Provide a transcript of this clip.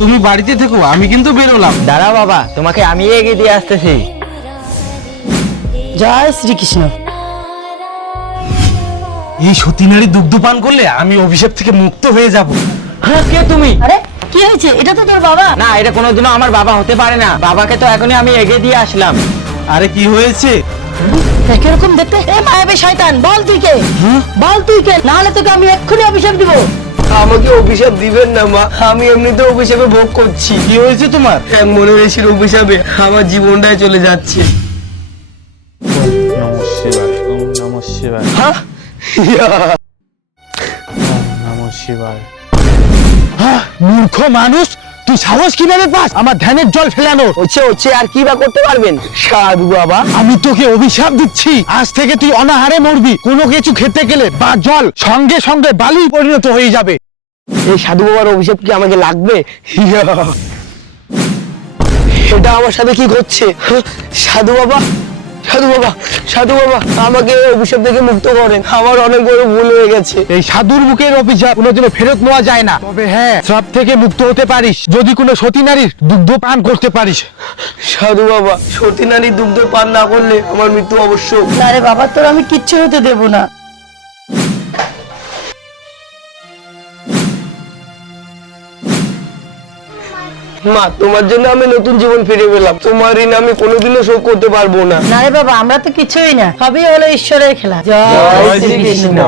তুমি বাড়িতে থেকো, আমি কিন্তু বেরোলাম। দাঁড়া বাবা, তোমাকে আমি এগিয়ে দিয়ে আসতেছি। জয় শ্রীকৃষ্ণ। এই সতী নারী দুগ্ধ পান করলে আমি অভিশাপ থেকে মুক্ত হয়ে যাব। হ্যাঁ, কে তুমি? আরে কি হয়েছে? এটা তো তোর বাবা। না, এটা কোনোদিনও আমার বাবা হতে পারে না। বাবাকে তো এখনই আমি এগিয়ে দিয়ে আসলাম। আরে কি হয়েছে? কিরকম দেখতে? এ মায়াবী শয়তান, বল তুই কে? বল তুই কে, নাহলে তোকে আমি এক্ষুনি অভিশাপ দিব। আমাকে অভিশাপ দিবেন না মা, আমি এমনিতে অভিশাপে ভোগ করছি। কি হয়েছে তোমার? এক মনে ঋষির অভিশাপে আমার জীবনটাই চলে যাচ্ছে। নমঃ শিবায়, ওম নমঃ শিবায়, হ্যাঁ? নমঃ শিবায়। মূর্খ মানুষ, তুই সাহস কিভাবে পাস আমার ধ্যানের জল ফেলানো? হচ্ছে আর কি বা করতে পারবেন সাধু বাবা? আমি তোকে অভিশাপ দিচ্ছি, আজ থেকে তুই অনাহারে মরবি। কোনো কিছু খেতে গেলে বা জল সঙ্গে সঙ্গে বালি পরিণত হয়ে যাবে। এই সাধু বাবার অভিশাপ কি আমাকে লাগবে? এটা আমার সাথে কি করছে? সাধু বাবা, সাধু বাবা, সাধু বাবা, আমাকে এই অভিশাপ থেকে মুক্ত করেন, আমার অনেক বড় ভুল হয়ে গেছে। এই সাধুর মুখের অভিশাপ কোনোদিনও ফেরত নেওয়া যায় না। তবে হ্যাঁ, সব থেকে মুক্ত হতে পারিস যদি কোনো সতী নারীর দুগ্ধ পান করতে পারিস। সাধু বাবা, সতী নারী দুগ্ধ পান না করলে আমার মৃত্যু অবশ্য। না রে বাবা, তোর আমি কিচ্ছু হতে দেব না। মা, তোমার জন্য আমি নতুন জীবন ফিরে পেলাম। তোমার ঋণ আমি কোনোদিনও শোধ করতে পারবো না। না রে বাবা, আমরা তো কিছুই না, সবই হলো ঈশ্বরের খেলা। জয় শ্রীকৃষ্ণ।